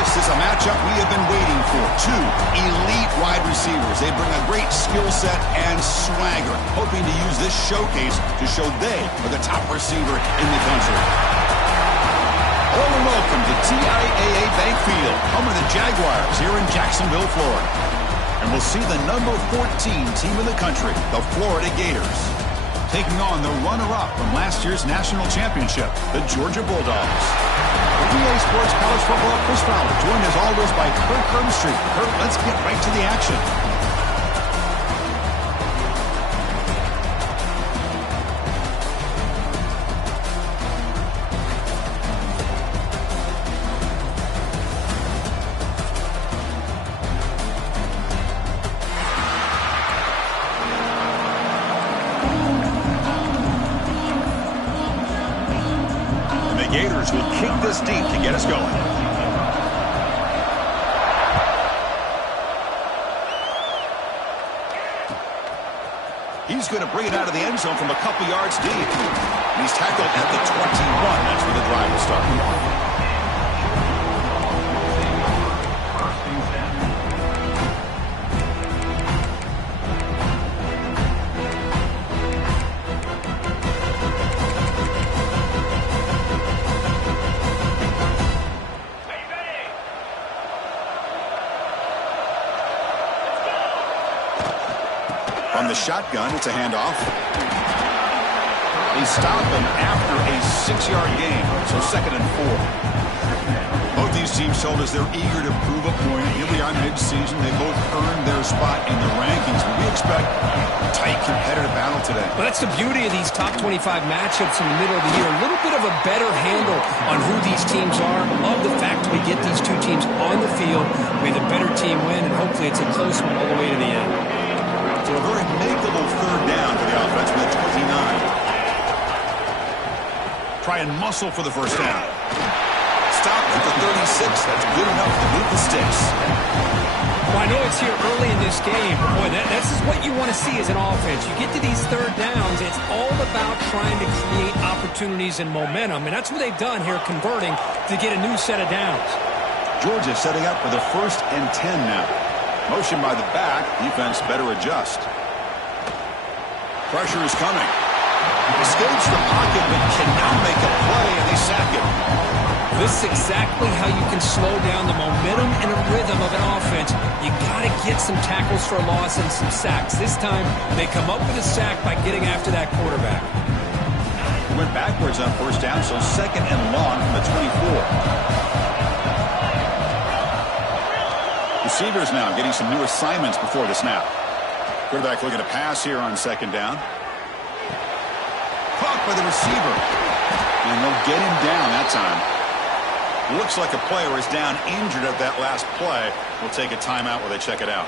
This is a matchup we have been waiting for. Two elite wide receivers. They bring a great skill set and swagger, hoping to use this showcase to show they are the top receiver in the country. Hello and welcome to TIAA Bank Field, home of the Jaguars here in Jacksonville, Florida. And we'll see the number 14 team in the country, the Florida Gators, taking on the runner-up from last year's national championship, the Georgia Bulldogs. For EA Sports College Football, Chris Fowler, joined as always by Kurt Herbstreit. Kurt, let's get right to the action. Gators will kick this deep to get us going. He's going to bring it out of the end zone from a couple yards deep. And he's tackled at the 21. That's where the drive will start. From the shotgun, it's a handoff. They stop him after a 6-yard gain, so 2nd and 4. Both these teams told us they're eager to prove a point. Here we are mid-season. They both earned their spot in the rankings, but we expect a tight, competitive battle today. Well, that's the beauty of these top 25 matchups in the middle of the year. A little bit of a better handle on who these teams are. Love the fact we get these two teams on the field. May the better team win, and hopefully it's a close one all the way to the end. So a very makeable 3rd down for the offense with a 29. Try and muscle for the 1st down. Stop at the 36. That's good enough to move the sticks. Well, I know it's here early in this game, but boy, this is what you want to see as an offense. You get to these 3rd downs, it's all about trying to create opportunities and momentum, and that's what they've done here, converting to get a new set of downs. Georgia setting up for the 1st and 10 now. Motion by the back. Defense better adjust. Pressure is coming. Escapes the pocket, but cannot make a play, and they sack him. This is exactly how you can slow down the momentum and a rhythm of an offense. You got to get some tackles for a loss and some sacks. This time, they come up with a sack by getting after that quarterback. He went backwards on 1st down, so 2nd and long from the 24. Receivers now getting some new assignments before the snap. Quarterback looking to pass here on 2nd down. Caught by the receiver. And they'll get him down that time. Looks like a player is down injured at that last play. We'll take a timeout while they check it out.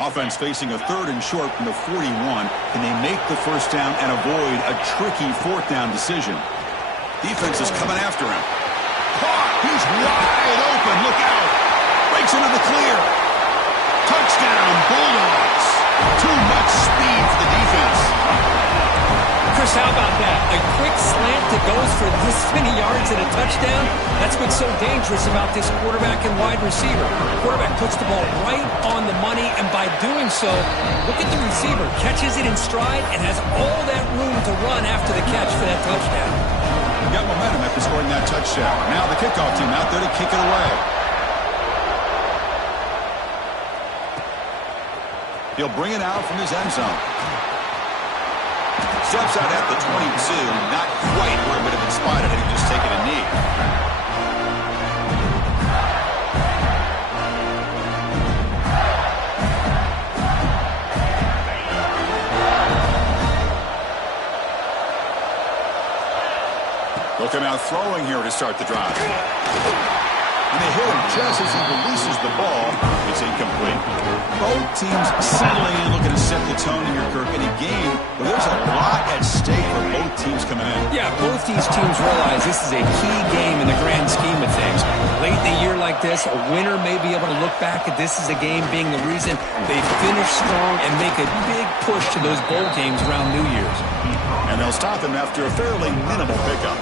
Offense facing a 3rd and short from the 41. Can they make the 1st down and avoid a tricky 4th down decision? Defense is coming after him. Caught! He's wide open. Look out. Breaks into the clear. Touchdown, Bulldogs. Too much speed for the defense. Chris, how about that? A quick slant that goes for this many yards and a touchdown? That's what's so dangerous about this quarterback and wide receiver. Quarterback puts the ball right on the money, and by doing so, look at the receiver. Catches it in stride and has all that room to run after the catch for that touchdown. Got momentum after scoring that touchdown. Now the kickoff team out there to kick it away. He'll bring it out from his end zone. Steps out at the 22. Not quite where it would have been spotted had he just taken a knee. They'll come out throwing here to start the drive. And they hit him just as he releases the ball. It's incomplete. Both teams settling in, looking to set the tone in your Kirk in a game where there's a lot at stake for both teams coming in. Yeah, both these teams realize this is a key game in the grand scheme of things. Late in a year like this, a winner may be able to look back at this as a game being the reason they finish strong and make a big push to those bowl games around New Year's. And they'll stop him after a fairly minimal pickup.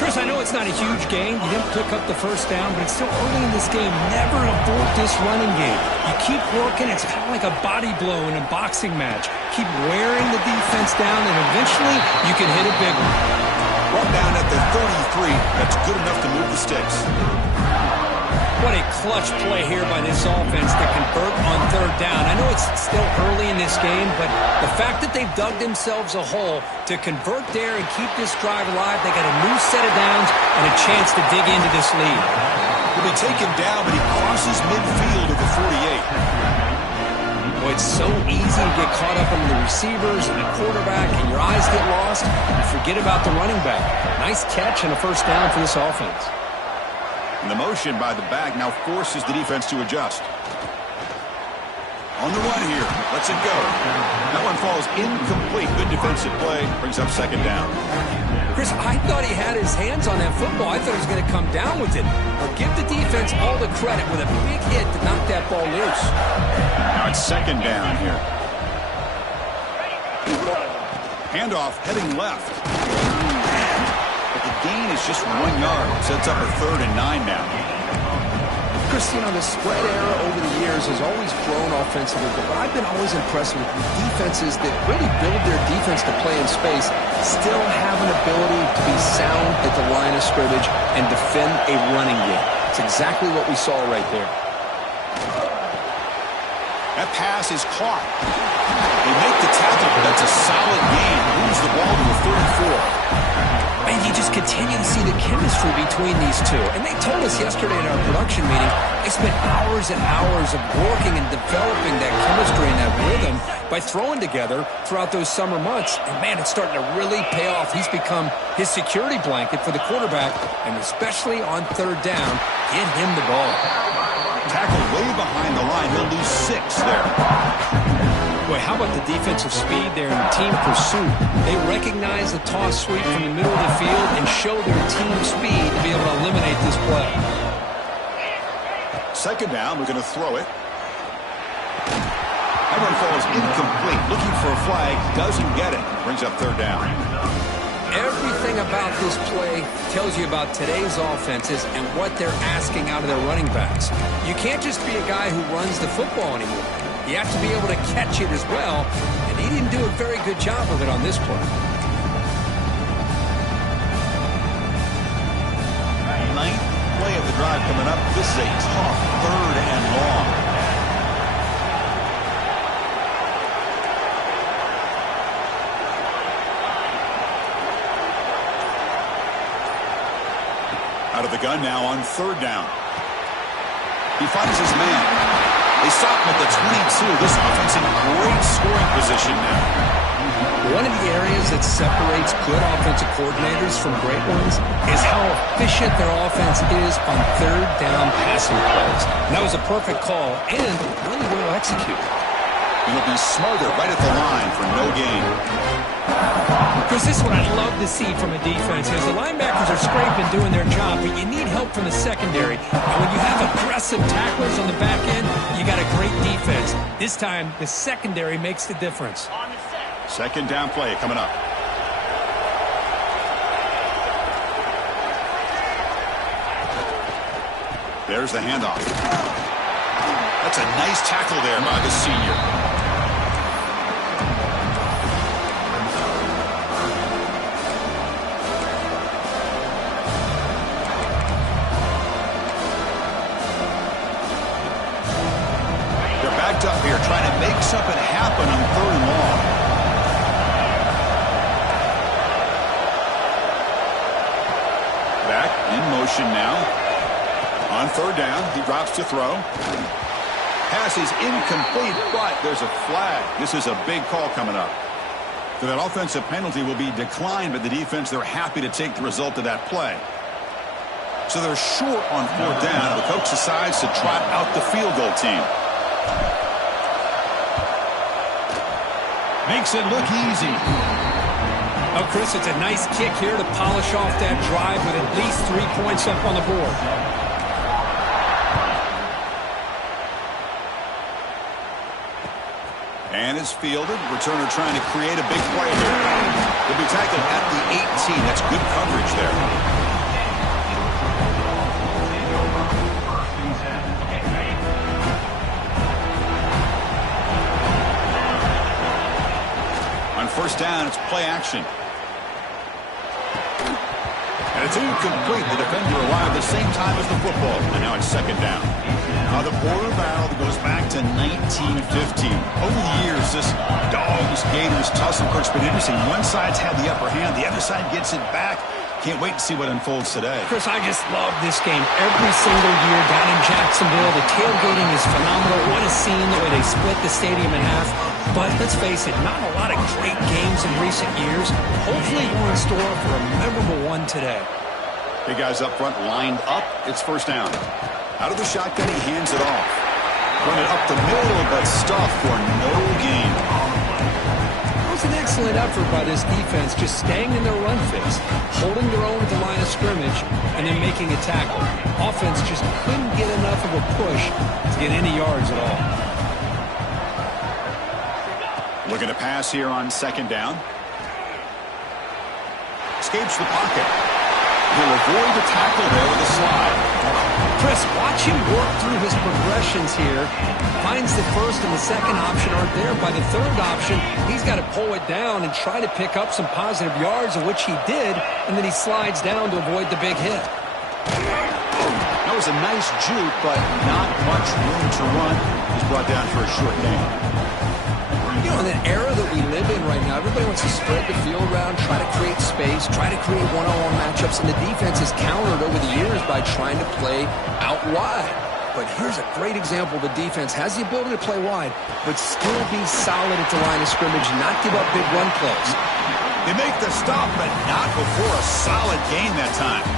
Chris, I know it's not a huge gain. You didn't pick up the first down, but it's still early in this game. Never abort this running game. You keep working. It's kind of like a body blow in a boxing match. Keep wearing the defense down, and eventually you can hit a big one. Brought down at the 33. That's good enough to move the sticks. What a clutch play here by this offense to convert on third down. I know it's still early in this game, but the fact that they've dug themselves a hole to convert there and keep this drive alive, they got a new set of downs and a chance to dig into this lead. He'll be taken down, but he crosses midfield at the 48. Boy, it's so easy to get caught up on the receivers and the quarterback, and your eyes get lost. You forget about the running back. Nice catch and a first down for this offense. And the motion by the back now forces the defense to adjust. On the run here. Lets it go. That one falls incomplete. Good defensive play. Brings up second down. Chris, I thought he had his hands on that football. I thought he was going to come down with it. But give the defense all the credit with a big hit to knock that ball loose. Now it's second down here. Handoff heading left. The gain is just 1 yard. Sets up a 3rd and 9 now. Chris, you know, the spread era over the years has always grown offensively, but I've been always impressed with defenses that really build their defense to play in space, still have an ability to be sound at the line of scrimmage and defend a running game. It's exactly what we saw right there. That pass is caught. They make the tackle, but that's a solid gain. Moves the ball to the 34. And you just continue to see the chemistry between these two. And they told us yesterday in our production meeting, they spent hours and hours of working and developing that chemistry and that rhythm by throwing together throughout those summer months. And, man, it's starting to really pay off. He's become his security blanket for the quarterback, and especially on third down, get him the ball. Tackled way behind the line. He'll lose 6 there. Boy, how about the defensive speed there in team pursuit? They recognize the toss sweep from the middle of the field and show their team speed to be able to eliminate this play. Second down, we're going to throw it. That one falls incomplete. Looking for a flag, doesn't get it. Brings up third down. Everything about this play tells you about today's offenses and what they're asking out of their running backs. You can't just be a guy who runs the football anymore. You have to be able to catch it as well, and he didn't do a very good job of it on this play. Ninth play of the drive coming up. This is a tough 3rd and long. Out of the gun now on 3rd down. He finds his man. They stop him at the 22. This offense in great scoring position now. One of the areas that separates good offensive coordinators from great ones is how efficient their offense is on third down passing plays. And that was a perfect call and really well executed. He'll be smothered right at the line for no gain. Because this is what I love to see from a defense is the linebackers are scraping, doing their job, but you need help from the secondary. And when you have aggressive tacklers on the back end, you got a great defense. This time, the secondary makes the difference. Second down play coming up. There's the handoff. That's a nice tackle there by the senior. Up here trying to make something happen on 3rd and long. Back in motion now. On 3rd down, he drops to throw. Pass is incomplete, but there's a flag. This is a big call coming up. So that offensive penalty will be declined by the defense. They're happy to take the result of that play. So they're short on 4th down. The coach decides to trot out the field goal team. Makes it look easy. Oh, Chris, it's a nice kick here to polish off that drive with at least 3 points up on the board. And it's fielded. Returner trying to create a big play here. He'll be tackled at the 18. That's good coverage there. On first down, it's play action. And it's incomplete. The defender arrived at the same time as the football. And now it's second down. The border battle that goes back to 1915. Over the years, this Dogs-Gators tussle has been interesting. One side's had the upper hand. The other side gets it back. Can't wait to see what unfolds today. Chris, I just love this game. Every single year down in Jacksonville, the tailgating is phenomenal. What a scene, the way they split the stadium in half. But let's face it, not a lot of great games in recent years. Hopefully we're in store for a memorable one today. Big guys up front lined up. It's first down. Out of the shotgun, he hands it off. Run it up the middle, but stuffed for no gain. It was an excellent effort by this defense, just staying in their run fix, holding their own at the line of scrimmage, and then making a tackle. Offense just couldn't get enough of a push to get any yards at all. Looking to pass here on second down. Escapes the pocket. He'll avoid the tackle there with a slide. Chris, watch him work through his progressions here. Finds the first and the second option aren't there. By the third option, he's got to pull it down and try to pick up some positive yards, of which he did, and then he slides down to avoid the big hit. That was a nice juke, but not much room to run. He's brought down for a short gain. You know, in an era that we live in right now, everybody wants to spread the field around, try to create space, try to create one-on-one matchups, and the defense has countered over the years by trying to play out wide. But here's a great example. The defense has the ability to play wide, but still be solid at the line of scrimmage, not give up big run plays. They make the stop, but not before a solid gain that time.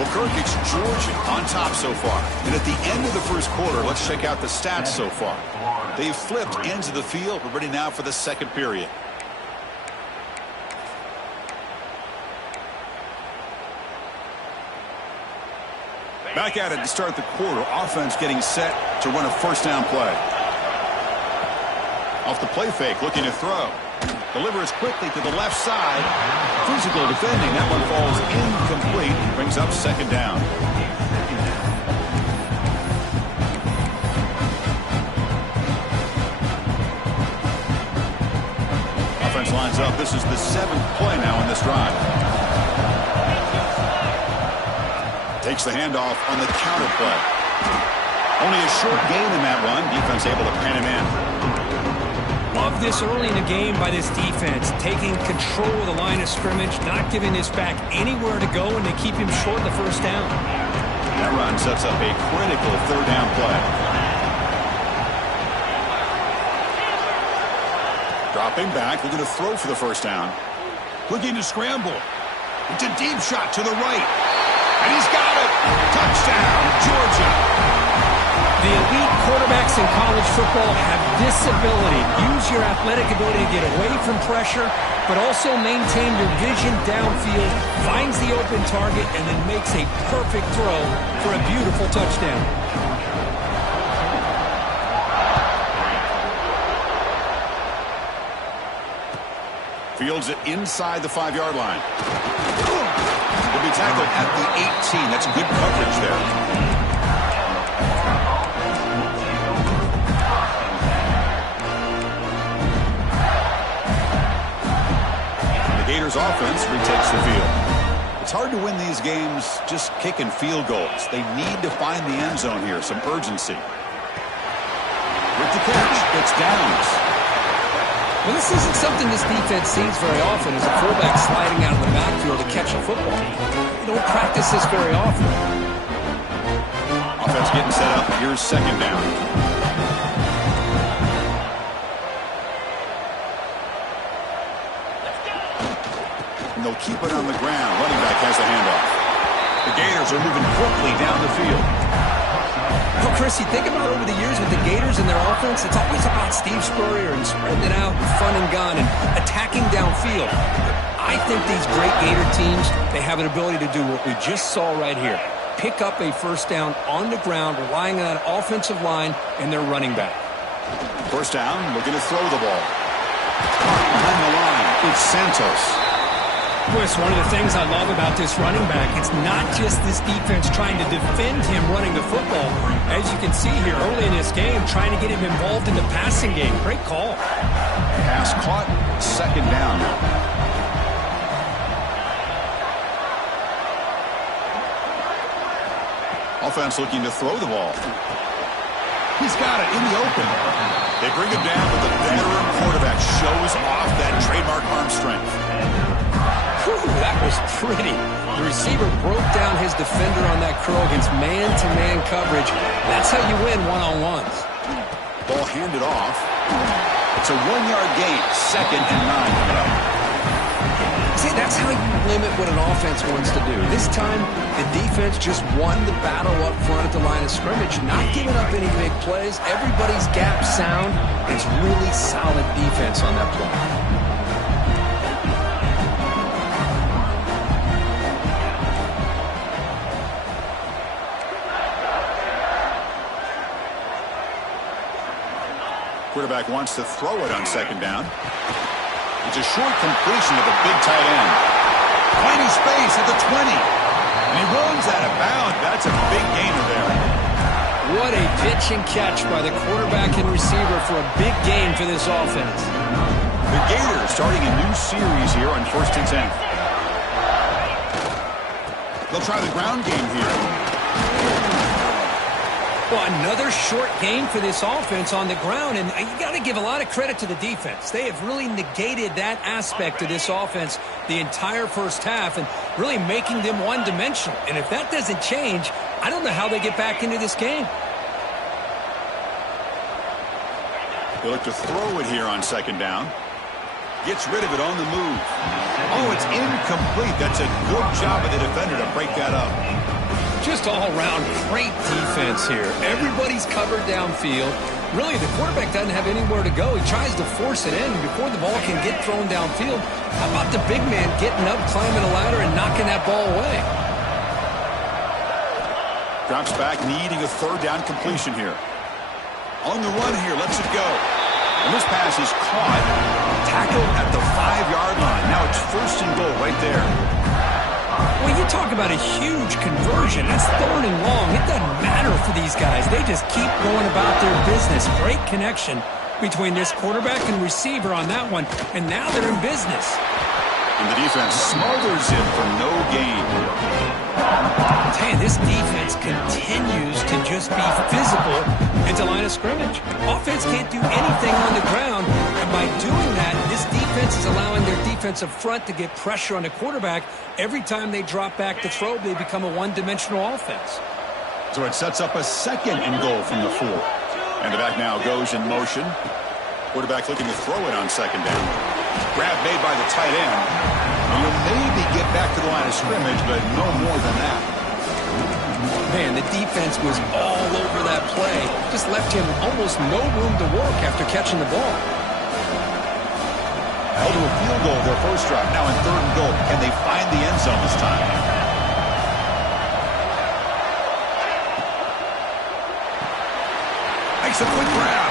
Well, Kirk, it's Georgia on top so far. And at the end of the first quarter, let's check out the stats so far. They've flipped ends of the field. We're ready now for the second period. Back at it to start the quarter. Offense getting set to run a first down play. Off the play fake, looking to throw. Delivers quickly to the left side. Physical defending. That one falls incomplete. Brings up second down. Offense lines up. This is the 7th play now in this drive. Takes the handoff on the counter play. Only a short gain in that one. Defense able to pin him in. Love this early in the game by this defense, taking control of the line of scrimmage, not giving this back anywhere to go, and they keep him short of the first down. That run sets up a critical third down play. Dropping back, looking to throw for the first down. Looking to scramble. It's a deep shot to the right. And he's got it. Touchdown, Georgia. The elite quarterbacks in college football have this ability. Use your athletic ability to get away from pressure, but also maintain your vision downfield, finds the open target, and then makes a perfect throw for a beautiful touchdown. Fields it inside the 5-yard line. Will be tackled at the 18. That's good coverage there. Gators offense retakes the field. It's hard to win these games just kicking field goals. They need to find the end zone here, some urgency. With the catch, it's Downs. Well, this isn't something this defense sees very often, as a fullback sliding out of the backfield to catch a football. You don't practice this very often. Offense getting set up. Here's second down. They'll keep it on the ground. Running back has the handoff. The Gators are moving quickly down the field. Well, Chris, you think about over the years with the Gators and their offense, it's always about Steve Spurrier and spreading it out and fun and gun and attacking downfield. I think these great Gator teams, they have an ability to do what we just saw right here. Pick up a first down on the ground, relying on an offensive line and their running back. First down, looking to throw the ball. Behind the line. It's Santos. Chris, one of the things I love about this running back, it's not just this defense trying to defend him running the football. As you can see here early in this game, trying to get him involved in the passing game. Great call. Pass caught, second down. Offense looking to throw the ball. He's got it in the open. They bring him down, but the veteran quarterback shows off that trademark arm strength. Whew, that was pretty. The receiver broke down his defender on that curl against man-to-man coverage. That's how you win one-on-ones. Ball handed off. It's a 1-yard gain, 2nd and 9 coming up. See, that's how you limit what an offense wants to do. This time, the defense just won the battle up front at the line of scrimmage, not giving up any big plays. Everybody's gap sound. It's really solid defense on that play. Quarterback wants to throw it on 2nd down. It's a short completion to the big tight end. Finding space at the 20. And he runs out of bounds. That's a big gainer there. What a pitch and catch by the quarterback and receiver for a big gain for this offense. The Gators starting a new series here on 1st and 10. They'll try the ground game here. Well, another short game for this offense on the ground, and you got to give a lot of credit to the defense. They have really negated that aspect of this offense the entire first half and really making them one-dimensional. And if that doesn't change, I don't know how they get back into this game. They look to throw it here on 2nd down. Gets rid of it on the move. Oh, it's incomplete. That's a good job of the defender to break that up. Just all-around great defense here. Everybody's covered downfield. Really, the quarterback doesn't have anywhere to go. He tries to force it in before the ball can get thrown downfield. How about the big man getting up, climbing a ladder, and knocking that ball away? Drops back, needing a 3rd down completion here. On the run here, lets it go. And this pass is caught. Tackled at the 5-yard line. Now it's 1st and goal right there. Well, you talk about a huge conversion. That's 3rd and long. It doesn't matter for these guys. They just keep going about their business. Great connection between this quarterback and receiver on that one, and now they're in business. And the defense smothers him for no gain. Hey, this defense continues to just be physical into line of scrimmage. Offense can't do anything on the ground, and by doing that, this defense is allowing their defensive front to get pressure on the quarterback. Every time they drop back to throw, they become a one-dimensional offense. So it sets up a 2nd and goal from the 4. And the back now goes in motion. Quarterback looking to throw it on 2nd down. Grab made by the tight end. And he'll maybe get back to the line of scrimmage, but no more than that. Man, the defense was all over that play. Just left him almost no room to work after catching the ball. Held to a field goal their first drive. Now in 3rd and goal. Can they find the end zone this time? Makes a quick grab.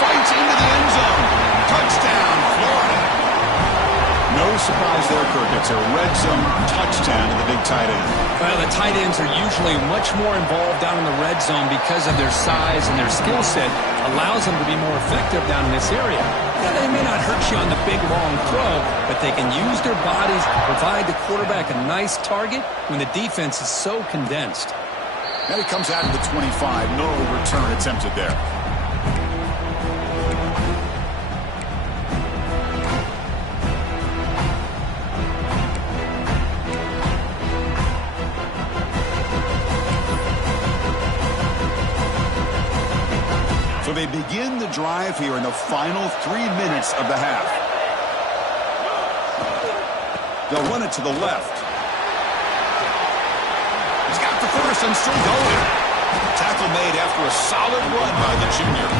Fights into the end zone. Touchdown, Florida. No surprise there, Kirk. It's a red zone touchdown to the big tight end. Well, the tight ends are usually much more involved down in the red zone because of their size and their skill set. Allows them to be more effective down in this area. Yeah, they may not hurt you on the big, long throw, but they can use their bodies to provide the quarterback a nice target when the defense is so condensed. Now he comes out of the 25. No return attempted there. So they begin the drive here in the final 3 minutes of the half. They'll run it to the left. He's got the first and still going. Tackle made after a solid run by the junior.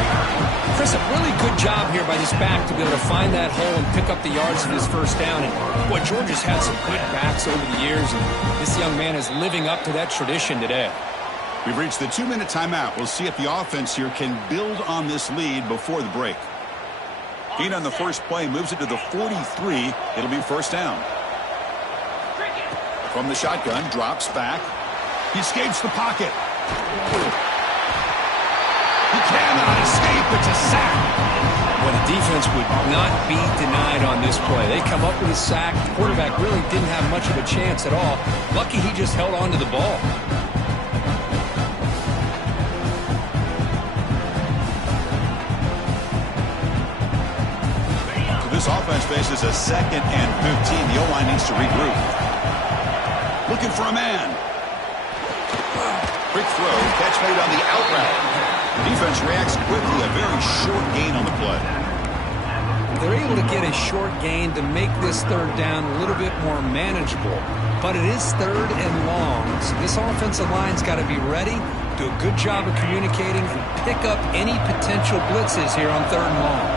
Chris, a really good job here by this back to be able to find that hole and pick up the yards of his first down. And boy, Georgia's had some good backs over the years, and this young man is living up to that tradition today. We've reached the 2-minute timeout. We'll see if the offense here can build on this lead before the break. Gain on the first play moves it to the 43. It'll be first down. From the shotgun, drops back. He escapes the pocket. He cannot escape. It's a sack. Well, the defense would not be denied on this play. They come up with a sack. The quarterback really didn't have much of a chance at all. Lucky he just held on to the ball. So this offense faces a 2nd and 15. The O-line needs to regroup. Looking for a man. Quick throw. Catch made on the out route. The defense reacts quickly. A very short gain on the play. They're able to get a short gain to make this third down a little bit more manageable. But it is 3rd and long. So this offensive line's got to be ready, do a good job of communicating, and pick up any potential blitzes here on 3rd and long.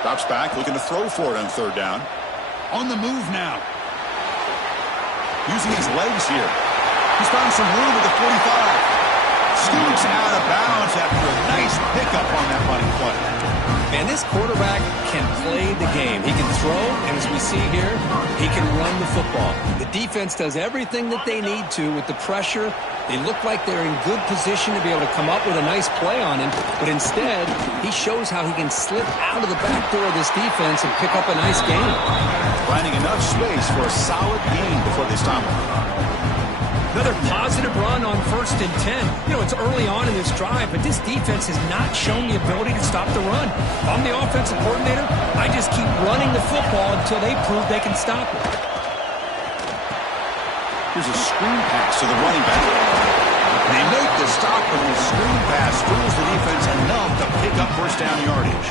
Drops back, looking to throw for it on 3rd down. On the move now. Using his legs here. He's found some room at the 45. Scoots out of bounds after a nice pickup on that running play. Man, this quarterback can play the game. He can throw, and as we see here, he can run the football. The defense does everything that they need to with the pressure. They look like they're in good position to be able to come up with a nice play on him, but instead, he shows how he can slip out of the back door of this defense and pick up a nice gain. Finding enough space for a solid gain before they stop him. Another positive run on 1st and 10. You know, it's early on in this drive, but this defense has not shown the ability to stop the run. If I'm the offensive coordinator, I just keep running the football until they prove they can stop it. Here's a screen pass to the running back. They make the stop with the screen pass. Fools the defense enough to pick up first down yardage.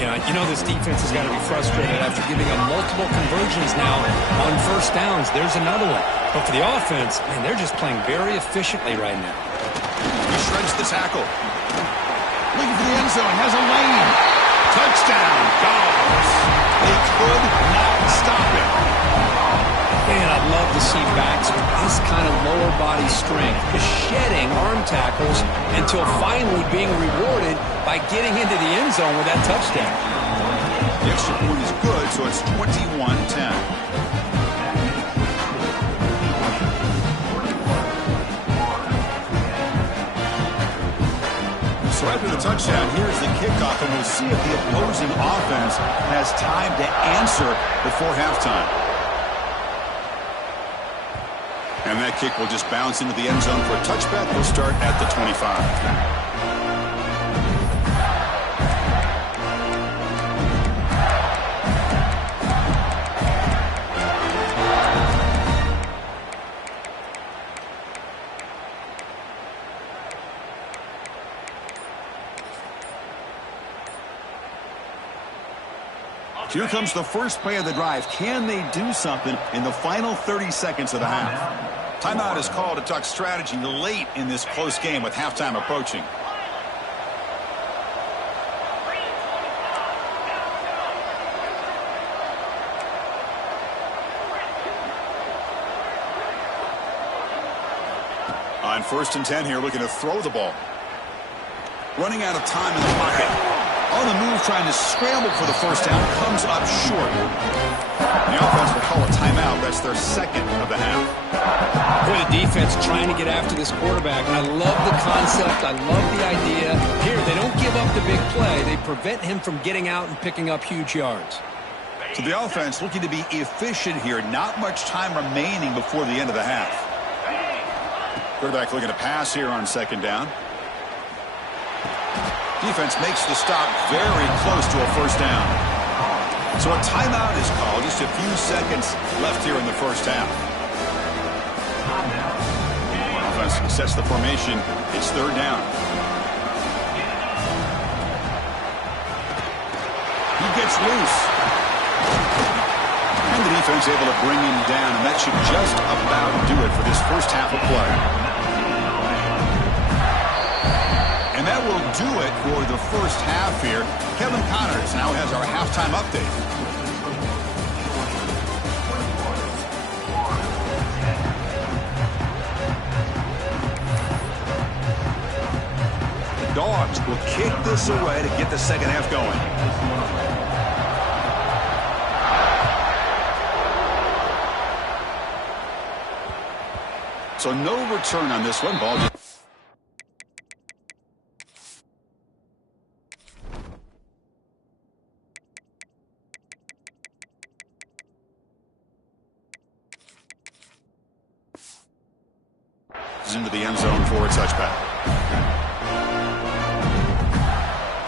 Yeah, you know this defense has got to be frustrated after giving up multiple conversions now on 1st downs. There's another one. But for the offense, man, they're just playing very efficiently right now. He shreds the tackle. Looking for the end zone. Has a lane. Touchdown. Dogs. They could not stop him. Man, I'd love to see backs with this kind of lower body strength, just shedding arm tackles until finally being rewarded by getting into the end zone with that touchdown. The extra point is good, so it's 21-10. So after the touchdown, here's the kickoff, and we'll see if the opposing offense has time to answer before halftime. And that kick will just bounce into the end zone for a touchback. We'll start at the 25. Here comes the first play of the drive. Can they do something in the final 30 seconds of the half? Timeout is called to talk strategy late in this close game with halftime approaching. On 1st and 10 here, looking to throw the ball. Running out of time in the pocket. On the move, trying to scramble for the first down, comes up short. The offense will call a timeout. That's their 2nd of the half. Boy, the defense trying to get after this quarterback. I love the concept. I love the idea. Here, they don't give up the big play. They prevent him from getting out and picking up huge yards. So the offense looking to be efficient here. Not much time remaining before the end of the half. Quarterback looking to pass here on 2nd down. Defense makes the stop very close to a first down. So a timeout is called. Just a few seconds left here in the first half. Offense sets the formation. It's 3rd down. He gets loose. And the defense able to bring him down. And that should just about do it for this first half of play. And that will do it for the first half here. Kevin Connors now has our halftime update. Dogs will kick this away to get the second half going. So no return on this one. Ball just into the end zone for a touchback.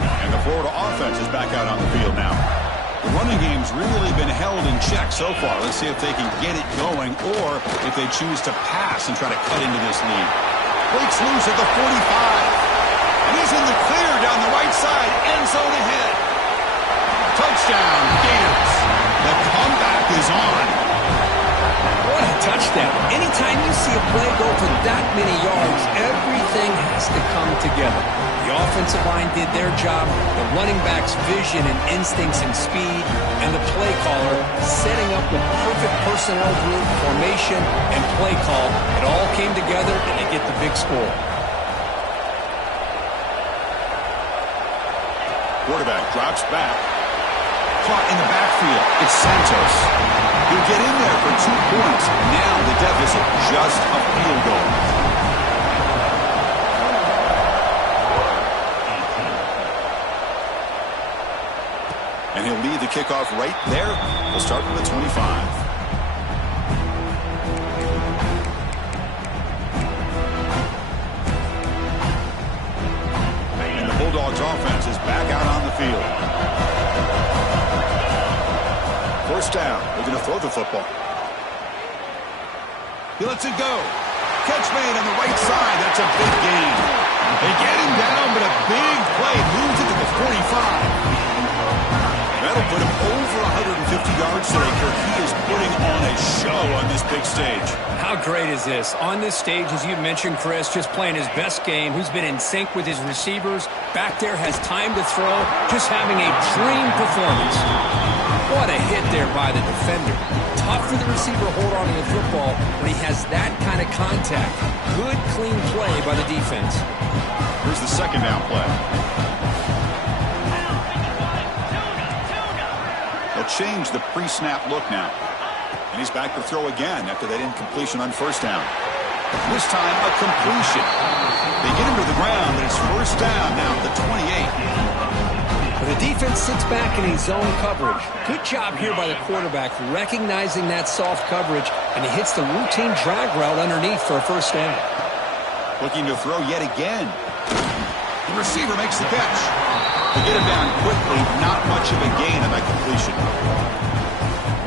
And the Florida offense is back out on the field now. The running game's really been held in check so far. Let's see if they can get it going or if they choose to pass and try to cut into this lead. Breaks loose at the 45. And he's in the clear down the right side. End zone ahead. Touchdown, Gators. The comeback is on. What a touchdown. Anytime you see a play go for that many yards, everything has to come together. The offensive line did their job, the running back's vision and instincts and speed, and the play caller setting up the perfect personnel group, formation, and play call. It all came together, and they get the big score. Quarterback drops back. Caught in the backfield. It's Santos. He'll get in there for 2 points. Now the deficit just a field goal. And he'll lead the kickoff right there. We'll start from the 25. And the Bulldogs offense is back out on the field. First down. They're going to throw the football. He lets it go. Catch made on the right side. That's a big gain. They get him down, but a big play moves it to the 45. That'll put him over 150 yards today, Kirk. He is putting on a show on this big stage. How great is this? On this stage, as you mentioned, Chris, just playing his best game. Who's been in sync with his receivers. Back there, has time to throw. Just having a dream performance. What a hit there by the defender. Tough for the receiver to hold on to the football when he has that kind of contact. Good, clean play by the defense. Here's the second down play. They'll change the pre-snap look now. And he's back to throw again after that incompletion on first down. This time, a completion. They get him to the ground, but it's first down now at the 28. The defense sits back in a zone coverage. Good job here by the quarterback, recognizing that soft coverage, and he hits the routine drag route underneath for a first down. Looking to throw yet again. The receiver makes the catch. They get him down quickly, not much of a gain on that completion.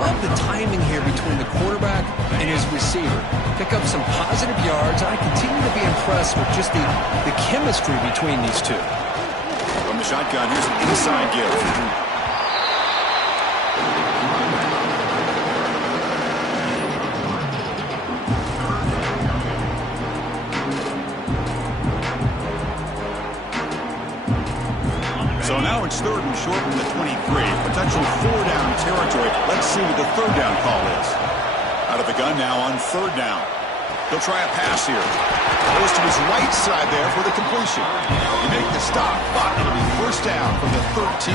Love the timing here between the quarterback and his receiver. Pick up some positive yards. I continue to be impressed with just the chemistry between these two. From the shotgun, here's an inside give. So now it's third and short from the 23. Potential 4-down territory. Let's see what the third down call is. Out of the gun now on third down. He'll try a pass here. Goes to his right side there for the completion. He make the stop, but it'll be first down from the 13.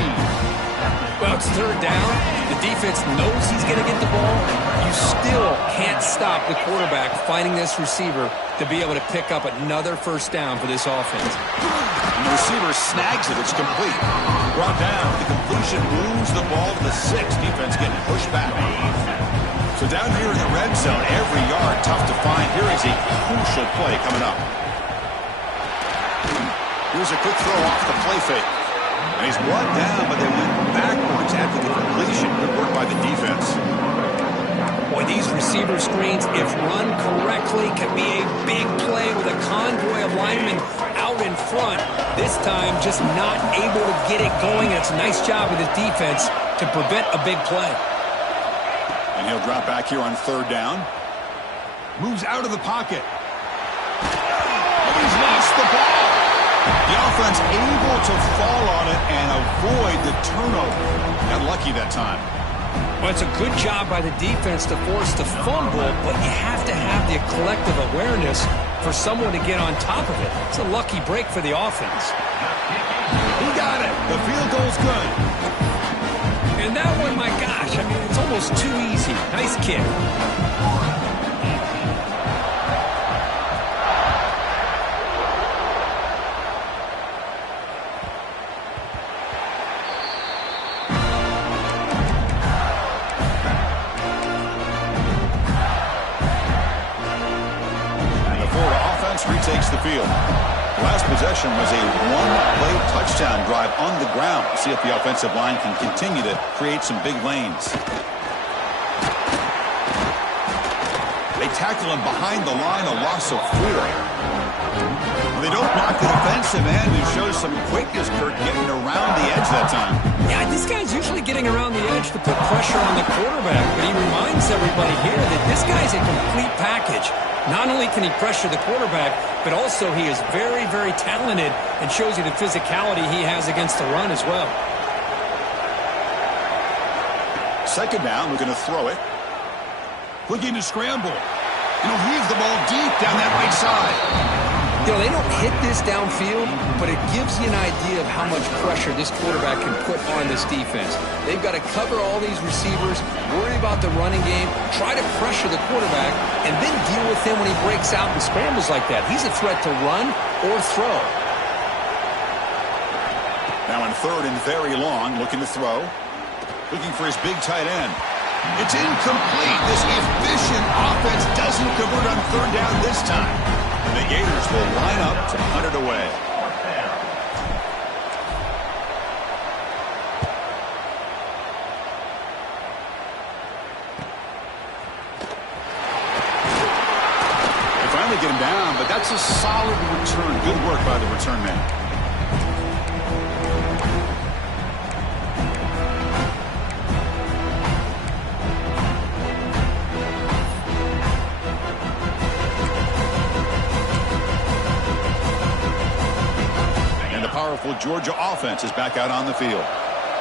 Well, it's third down. The defense knows he's going to get the ball. You still can't stop the quarterback finding this receiver to be able to pick up another first down for this offense. And the receiver snags it. It's complete. Brought down. The completion moves the ball to the 6. Defense getting pushed back. So down here in the red zone, every yard tough to find. Here is a crucial play coming up. Here's a quick throw off the play fake. And he's brought down, but they went backwards after the completion. Good work by the defense. Boy, these receiver screens, if run correctly, can be a big play with a convoy of linemen out in front. This time, just not able to get it going. It's a nice job with his defense to prevent a big play. And he'll drop back here on third down. Moves out of the pocket. And he's lost the ball. The offense able to fall on it and avoid the turnover. Got lucky that time. Well, it's a good job by the defense to force the fumble, but you have to have the collective awareness for someone to get on top of it. It's a lucky break for the offense. He got it. The field goal's good. And that one, my gosh, I mean, it's almost too easy. Nice kick. Retakes the field. Last possession was a one-play touchdown drive on the ground. See if the offensive line can continue to create some big lanes. They tackle him behind the line, a loss of 4. They don't block the defensive end, who shows some quickness, Kirk, getting around the edge that time. Yeah, this guy's usually getting around the edge to put pressure on the quarterback, but he reminds everybody here that this guy's a complete package. Not only can he pressure the quarterback, but also he is very, very talented and shows you the physicality he has against the run as well. Second down, we're going to throw it. Looking to scramble. And he'll heave the ball deep down that right side. You know, they don't hit this downfield, but it gives you an idea of how much pressure this quarterback can put on this defense. They've got to cover all these receivers, worry about the running game, try to pressure the quarterback, and then deal with him when he breaks out and scrambles like that. He's a threat to run or throw. Now in third and very long, looking to throw. Looking for his big tight end. It's incomplete. This efficient offense doesn't convert on third down this time. And the Gators will line up to punt it away. They finally get him down, but that's a solid return. Good work by the return man. Powerful Georgia offense is back out on the field.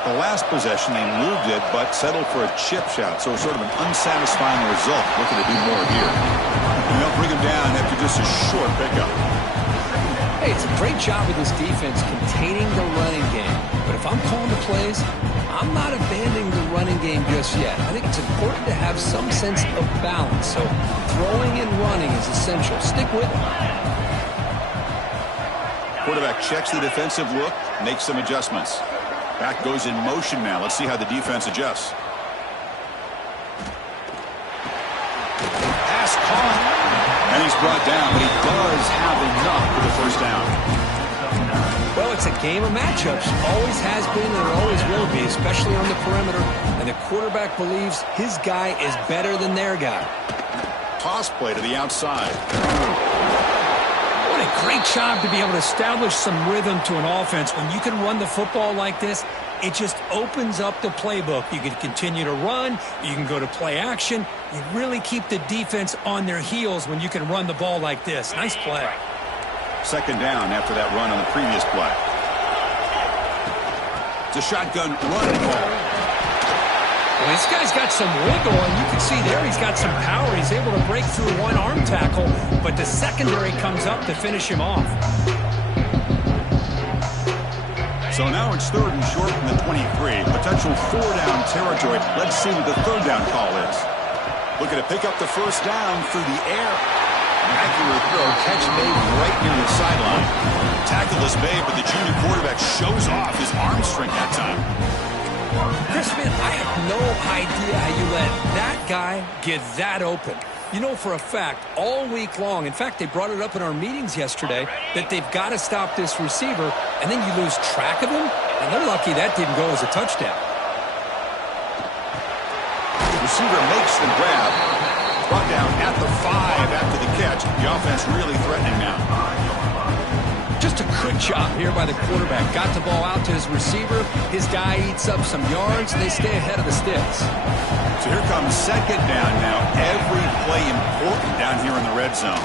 The last possession, they moved it, but settled for a chip shot, so sort of an unsatisfying result. Looking to do more here. And they'll bring him down after just a short pickup. Hey, it's a great job with this defense containing the running game. But if I'm calling the plays, I'm not abandoning the running game just yet. I think it's important to have some sense of balance. So throwing and running is essential. Stick with it. Quarterback checks the defensive look, makes some adjustments. Back goes in motion now. Let's see how the defense adjusts. Pass caught. And he's brought down, but he does have enough for the first down. Well, it's a game of matchups. Always has been and it always will be, especially on the perimeter. And the quarterback believes his guy is better than their guy. Toss play to the outside. What a great job to be able to establish some rhythm to an offense. When you can run the football like this, it just opens up the playbook. You can continue to run. You can go to play action. You really keep the defense on their heels when you can run the ball like this. Nice play. Second down after that run on the previous play. It's a shotgun run ball. Well, this guy's got some wiggle, and you can see there he's got some power. He's able to break through one arm tackle, but the secondary comes up to finish him off. So now it's third and short from the 23. Potential four-down territory. Let's see what the third down call is. Looking to pick up the first down through the air. An accurate throw, catch made right near the sideline. Tackle is made, but the junior quarterback shows off his arm strength that time. Chris, man, I have no idea how you let that guy get that open. You know for a fact, all week long, in fact, they brought it up in our meetings yesterday, that they've got to stop this receiver, and then you lose track of him, and they're lucky that didn't go as a touchdown. The receiver makes the grab. Brought down at the 5 after the catch. The offense really threatening now. Just a good job here by the quarterback. Got the ball out to his receiver. His guy eats up some yards, and they stay ahead of the sticks. So here comes second down now. Every play important down here in the red zone.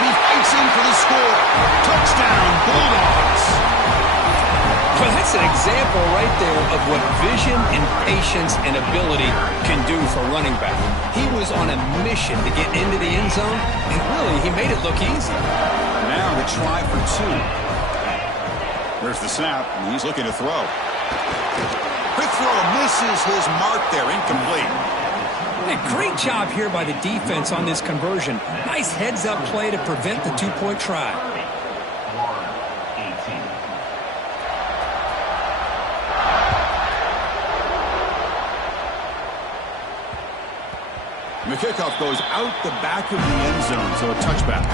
He fights in for the score. Touchdown, Bulldogs. Well, that's That's an example right there of what vision and patience and ability can do for a running back. He was on a mission to get into the end zone, and really, he made it look easy. Now the try for 2. There's the snap, and he's looking to throw. Quick throw, misses his mark there, incomplete. A great job here by the defense on this conversion. Nice heads-up play to prevent the 2-point try. And the kickoff goes out the back of the end zone, so a touchback.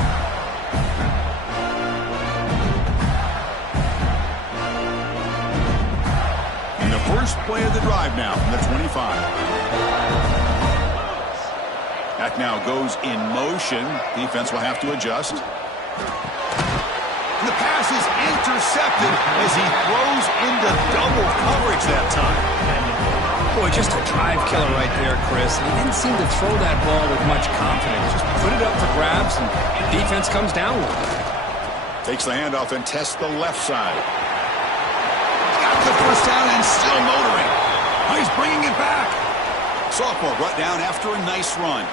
And the first play of the drive now from the 25. That now goes in motion. Defense will have to adjust. And the pass is intercepted as he throws into double coverage that time. Boy, just a drive killer right there, Chris. He didn't seem to throw that ball with much confidence. Just put it up for grabs, and the defense comes down with it. Takes the handoff and tests the left side. Got the first down and still motoring. Oh, he's bringing it back. Sophomore brought down after a nice run.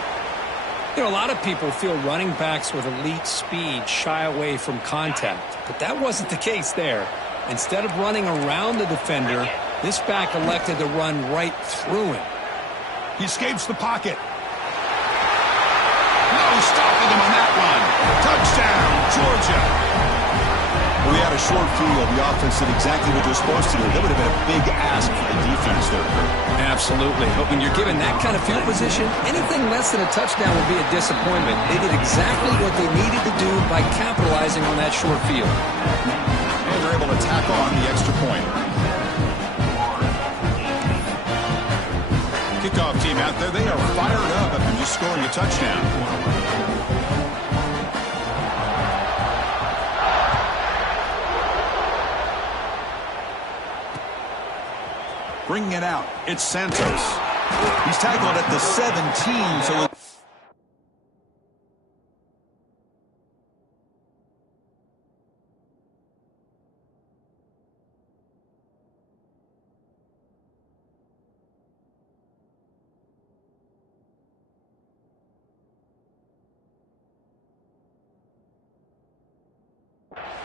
You know, a lot of people feel running backs with elite speed shy away from contact, but that wasn't the case there. Instead of running around the defender, this back elected to run right through him. He escapes the pocket. No stopping him on that run. Touchdown, Georgia. We had a short field. The offense did exactly what they're supposed to do. That would have been a big ask for the defense there. Absolutely. But when you're given that kind of field position, anything less than a touchdown would be a disappointment. They did exactly what they needed to do by capitalizing on that short field. And they're able to tack on the extra point. Kickoff team out there, they are fired up after just scoring a touchdown. Bringing it out, it's Santos. He's tackled at the 17, so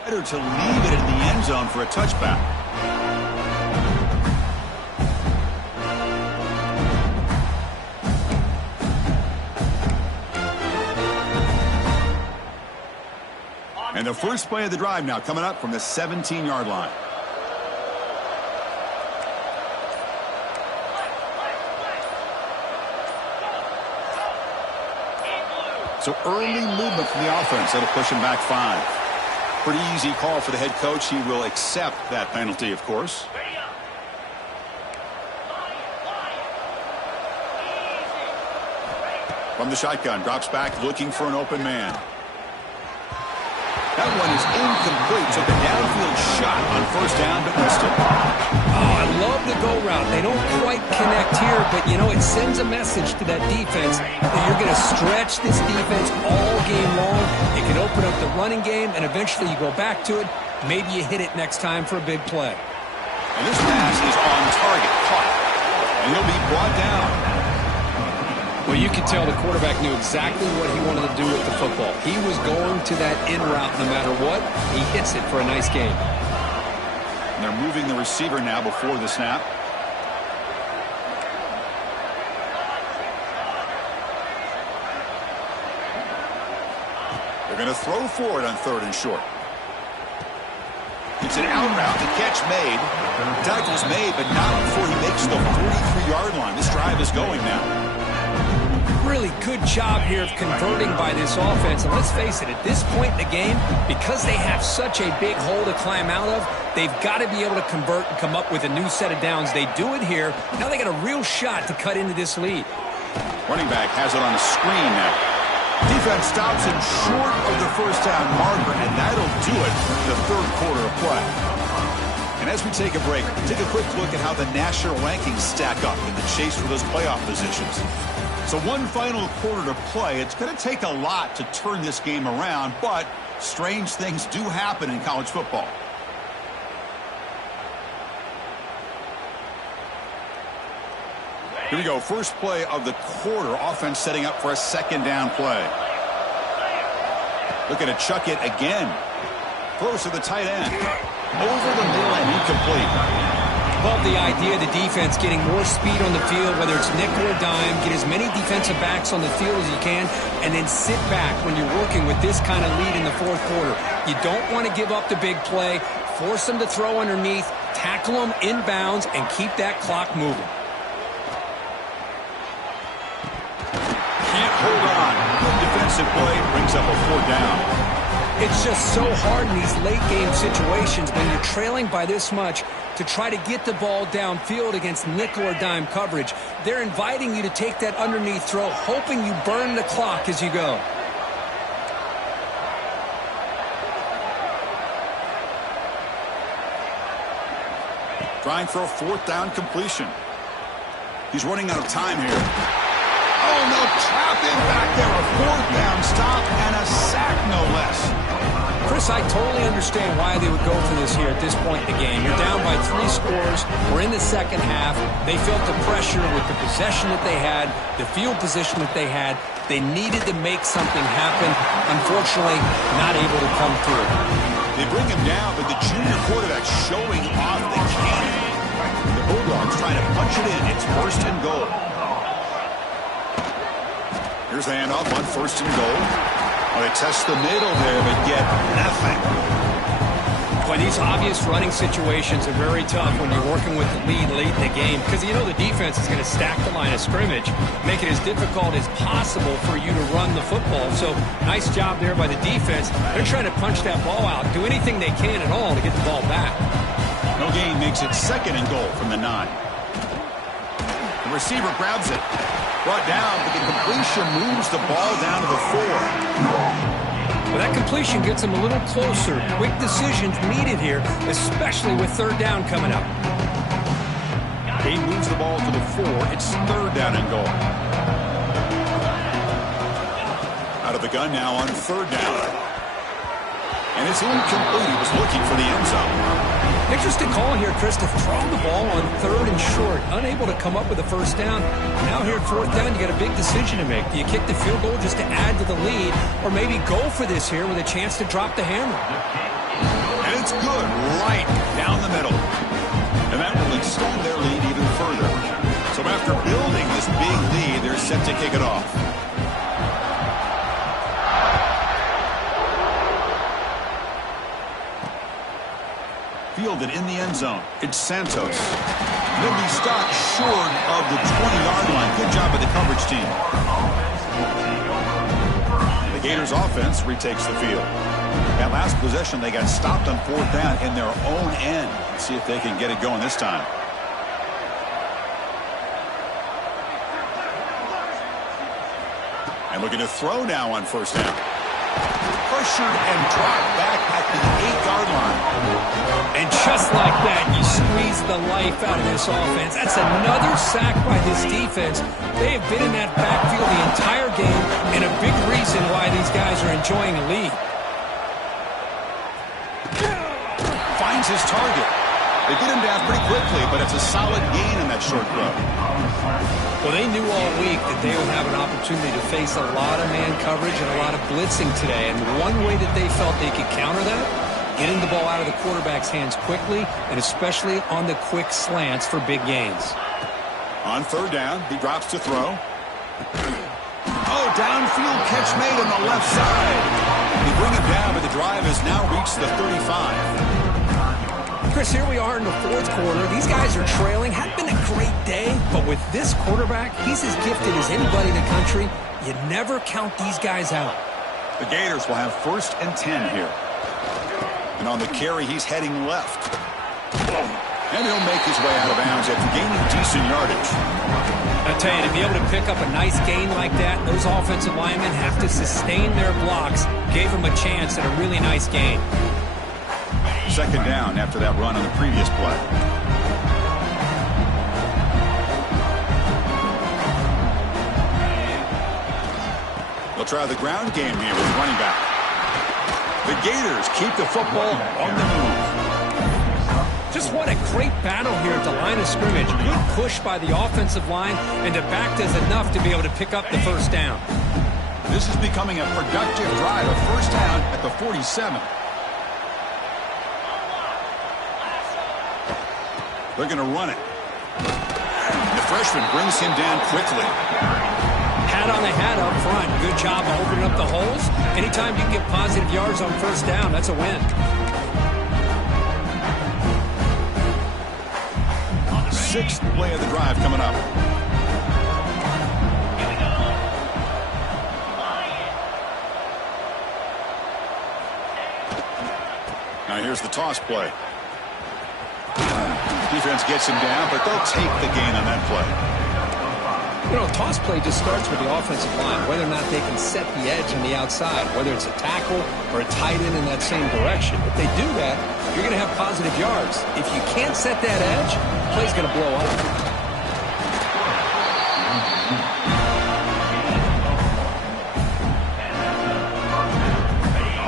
better to leave it in the end zone for a touchback. And the first play of the drive now coming up from the 17-yard line. So early movement from the offense. That'll push him back 5. Pretty easy call for the head coach. He will accept that penalty, of course. From the shotgun, drops back, looking for an open man. That one is incomplete. Took a downfield shot on first down, but missed it. Oh, I love the go route. They don't quite connect here, but, you know, it sends a message to that defense that you're going to stretch this defense all game long. It can open up the running game, and eventually you go back to it. Maybe you hit it next time for a big play. And this pass is on target, caught. And he'll be brought down. Well, you could tell the quarterback knew exactly what he wanted to do with the football. He was going to that in route no matter what. He hits it for a nice game. And they're moving the receiver now before the snap. They're going to throw for it on 3rd and short. It's an out route. The catch made. Tackle's made, but not before he makes the 43-yard line. This drive is going now. Really good job here of converting by this offense. And let's face it, at this point in the game, because they have such a big hole to climb out of, they've got to be able to convert and come up with a new set of downs. They do it here. Now they got a real shot to cut into this lead. Running back has it on the screen now. Defense stops him short of the first down marker, and that'll do it for the 3rd quarter of play. And as we take a break, take a quick look at how the national rankings stack up in the chase for those playoff positions. So one final quarter to play. It's going to take a lot to turn this game around, but strange things do happen in college football. Here we go. First play of the quarter. Offense setting up for a second down play. Looking to chuck it again. Throws to the tight end. Over the middle and incomplete. Love the idea of the defense getting more speed on the field, whether it's nickel or dime. Get as many defensive backs on the field as you can, and then sit back when you're working with this kind of lead in the fourth quarter. You don't want to give up the big play. Force them to throw underneath, tackle them inbounds, and keep that clock moving. Can't hold on. Good defensive play brings up a fourth down. It's just so hard in these late-game situations when you're trailing by this much to try to get the ball downfield against nickel or dime coverage. They're inviting you to take that underneath throw, hoping you burn the clock as you go. Trying for a fourth down completion. He's running out of time here. Oh, no, trapped in back there. A fourth down stop and a sack, no less. Chris, I totally understand why they would go for this here at this point in the game. You're down by 3 scores. We're in the second half. They felt the pressure with the possession that they had, the field position that they had. They needed to make something happen. Unfortunately, not able to come through. They bring him down, but the junior quarterback showing off the cannon. The Bulldogs trying to punch it in. It's first and goal. Here's the handoff on first and goal. Well, they test the middle there, but get nothing. Boy, these obvious running situations are very tough when you're working with the lead late in the game because you know the defense is going to stack the line of scrimmage, make it as difficult as possible for you to run the football. So nice job there by the defense. They're trying to punch that ball out, do anything they can at all to get the ball back. No gain makes it second and goal from the 9. The receiver grabs it. Brought down, but the completion moves the ball down to the 4. Well, that completion gets them a little closer. Quick decisions needed here, especially with third down coming up. He moves the ball to the 4. It's third down and goal. Out of the gun now on third down. And it's incomplete. He was looking for the end zone. Interesting call here, Chris, to throw the ball on third and short. Unable to come up with a first down. Now here at fourth down, you got a big decision to make. Do you kick the field goal just to add to the lead, or maybe go for this here with a chance to drop the hammer? And it's good right down the middle. And that will extend their lead even further. So after building this big lead, they're set to kick it off. Fielded in the end zone. It's Santos. He'll be stopped short of the 20-yard line. Good job by the coverage team. The Gators offense retakes the field. That last possession, they got stopped on fourth down in their own end. Let's see if they can get it going this time. And looking to throw now on first down. Pressured and dropped back at the 8-yard line. And just like that, you squeeze the life out of this offense. That's another sack by this defense. They have been in that backfield the entire game, and a big reason why these guys are enjoying a lead. Finds his target. They get him down pretty quickly, but it's a solid gain in that short throw. Well, they knew all week that they would have an opportunity to face a lot of man coverage and a lot of blitzing today. And one way that they felt they could counter that, getting the ball out of the quarterback's hands quickly, and especially on the quick slants for big gains. On third down, he drops to throw. Oh, downfield catch made on the left side. They bring him down, but the drive has now reached the 35. Chris, here we are in the fourth quarter. These guys are trailing. Hadn't been a great day, but with this quarterback, he's as gifted as anybody in the country. You never count these guys out. The Gators will have first and 10 here. And on the carry, he's heading left. And he'll make his way out of bounds after gaining decent yardage. I tell you, to be able to pick up a nice gain like that, those offensive linemen have to sustain their blocks. Gave him a chance at a really nice gain. Second down after that run on the previous play. They'll try the ground game here with running back. The Gators keep the football on the move. Just what a great battle here at the line of scrimmage. Good push by the offensive line, and the back does enough to be able to pick up the first down. This is becoming a productive drive. A first down at the 47. They're going to run it. The freshman brings him down quickly. Hat on the hat up front. Good job of opening up the holes. Anytime you can get positive yards on first down, that's a win. Sixth play of the drive coming up. Now here's the toss play. Defense gets him down, but they'll take the gain on that play. You know, toss play just starts with the offensive line, whether or not they can set the edge on the outside, whether it's a tackle or a tight end in that same direction. If they do that, you're going to have positive yards. If you can't set that edge, the play's going to blow up.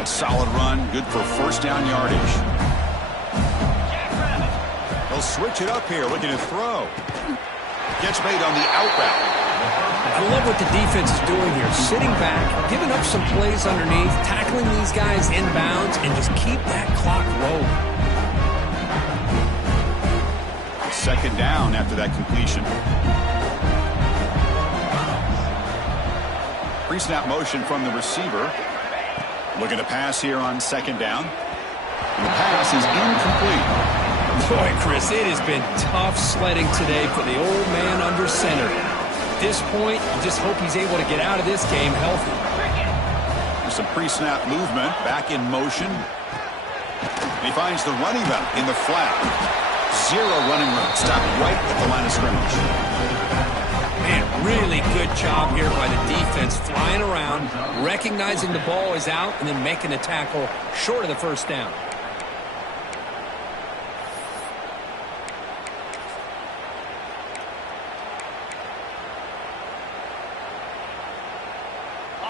A solid run, good for first down yardage. They'll switch it up here, looking to throw. Gets made on the out route. I love what the defense is doing here. Sitting back, giving up some plays underneath, tackling these guys inbounds, and just keep that clock rolling. Second down after that completion. Pre-snap motion from the receiver. Looking to pass here on second down. And the pass is incomplete. Boy, Chris, it has been tough sledding today for the old man under center. At this point, you just hope he's able to get out of this game healthy. There's some pre-snap movement, back in motion. He finds the running back in the flat. Zero running room, stopped right at the line of scrimmage. Man, really good job here by the defense, flying around, recognizing the ball is out, and then making the tackle short of the first down.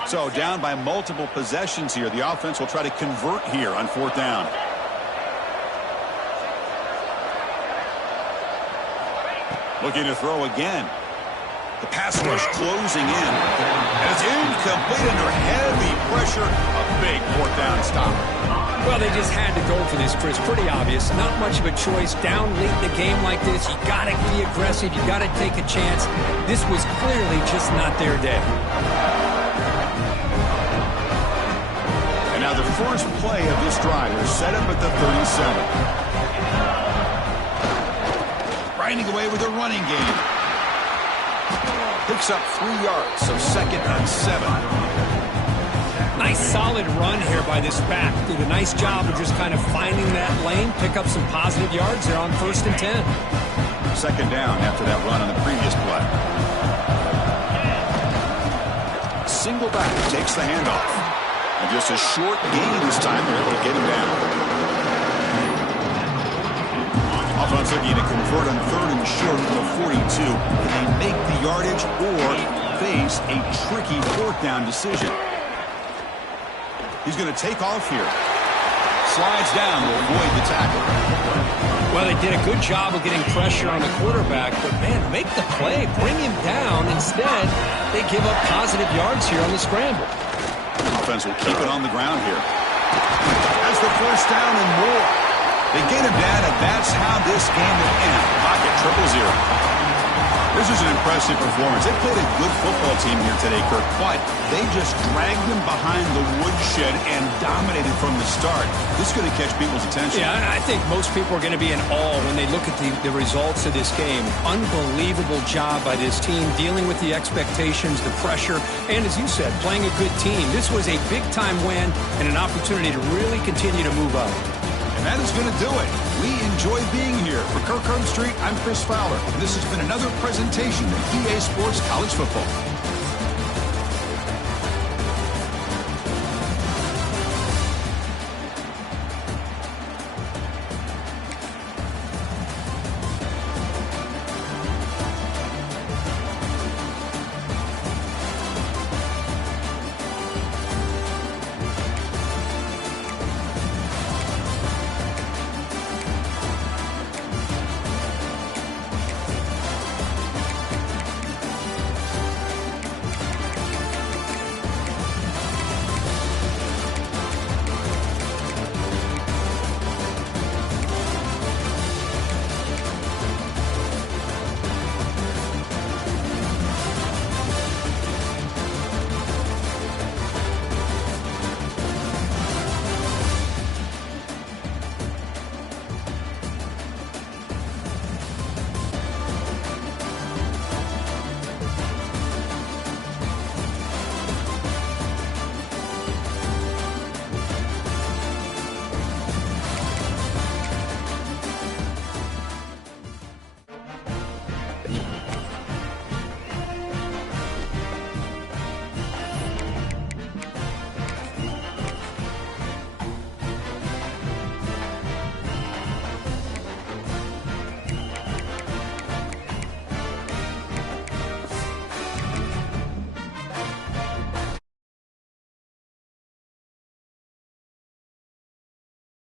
So down by multiple possessions here. The offense will try to convert here on fourth down. Looking to throw again. The pass rush closing in. And it's incomplete under heavy pressure. A big fourth down stop. Well, they just had to go for this, Chris. Pretty obvious. Not much of a choice. Down late in the game like this, you got to be aggressive. You got to take a chance. This was clearly just not their day. And now the first play of this drive is set up at the 37. Grinding away with a running game. Picks up 3 yards, so second and 7. Nice solid run here by this back. Did a nice job of just kind of finding that lane, pick up some positive yards there on first and 10. Second down after that run on the previous play. Single back takes the handoff. And just a short gain this time. They're able to get him down. Offense looking to convert on third and short to the 42. Can they make the yardage or face a tricky fourth down decision? He's going to take off here. Slides down to avoid the tackle. Well, they did a good job of getting pressure on the quarterback, but, man, make the play. Bring him down. Instead, they give up positive yards here on the scramble. Offense will keep it on the ground here. That's the first down and more. They get him down, and that's how this game will end. Pocket 0-0. This is an impressive performance. They played a good football team here today, Kirk, but they just dragged them behind the woodshed and dominated from the start. This is going to catch people's attention. Yeah, I think most people are going to be in awe when they look at the results of this game. Unbelievable job by this team, dealing with the expectations, the pressure, and as you said, playing a good team. This was a big-time win and an opportunity to really continue to move up. And that is going to do it. We enjoy being here. For Kirk Street, I'm Chris Fowler. And this has been another presentation of EA Sports College Football.